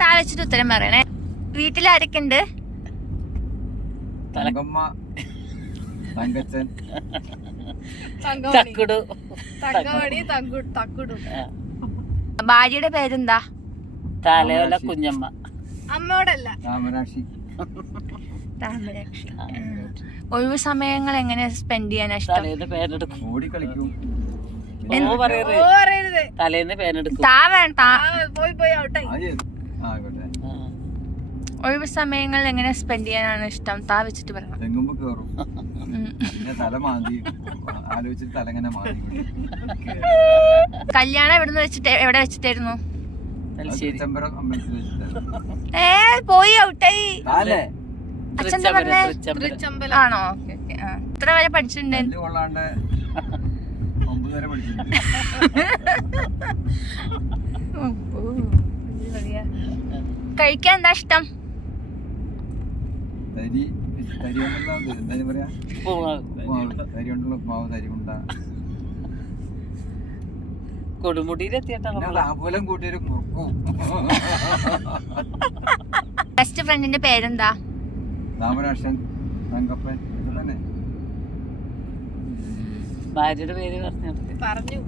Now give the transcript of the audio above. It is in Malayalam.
താഴെ വെച്ചിട്ട് ഉത്തരം പറയണേ. വീട്ടിലാരൊക്കെ ഉണ്ട്? തങ്കമ്മ, തങ്കച്ചൻ, തക്കുടു. ഭാര്യയുടെ പേരെന്താ? തലയോല കുഞ്ഞമ്മ. അമ്മയോടല്ല, താമരാക്ഷി. താമരാക്ഷി. ഒഴിവ് സമയങ്ങൾ എങ്ങനെ സ്പെൻഡ് ചെയ്യാനാ ഇഷ്ടം? തലേന്ന് പേരെടുക്കും. ഓടി കളിക്കും. പറയരുത്. തലേന്ന് പേരെടുക്കും. താ വേണ്ട. പോയി ഔട്ടായി. ആയിക്കോട്ടെ. ഒഴിവ് സമയങ്ങൾ എങ്ങനെ സ്പെൻഡ് ചെയ്യാനാണ് ഇഷ്ടം? താ വെച്ചിട്ട് പറയണം. തെങ്ങുമ്പോ കേറും. പിന്നെ തല മാന്തി ആലോചിച്ചിട്ട് തല ഇങ്ങനെ മാന്തി. കല്യാണം എവിടെ വെച്ചിട്ടായിരുന്നു? ചെമ്പരം അമ്പലത്തിൽ വെച്ചിട്ടായിരുന്നു. പോയി ഔട്ടായി. താലേ അച്ഛൻ്റെ പറഞ്ഞേ തൃച്ചമ്പലം. ആണോ? എത്ര വരെ പഠിച്ചിട്ടുണ്ട്? നെല്ല് കൊള്ളാണ്ട് 9 വരെ പഠിച്ചിട്ടുണ്ട്. കഴിക്കാൻ എന്താ ഇഷ്ടം? തരി കൊണ്ടുള്ള എന്താ പറയാ, തരി കൊണ്ടുള്ള ഉപ്മാവ്, തരി കൊണ്ട കൊടുമുടിയിലെത്തിയിട്ടാണ് ആപൂലം കൂട്ടിയൊരു കുറുക്കും. ബെസ്റ്റ് ഫ്രണ്ടിന്റെ പേരെന്താ? രാമരാക്ഷൻ, തങ്കപ്പൻ, ഇത് തന്നെ. ഭാര്യയുടെ പേര് പറഞ്ഞു. പറഞ്ഞു.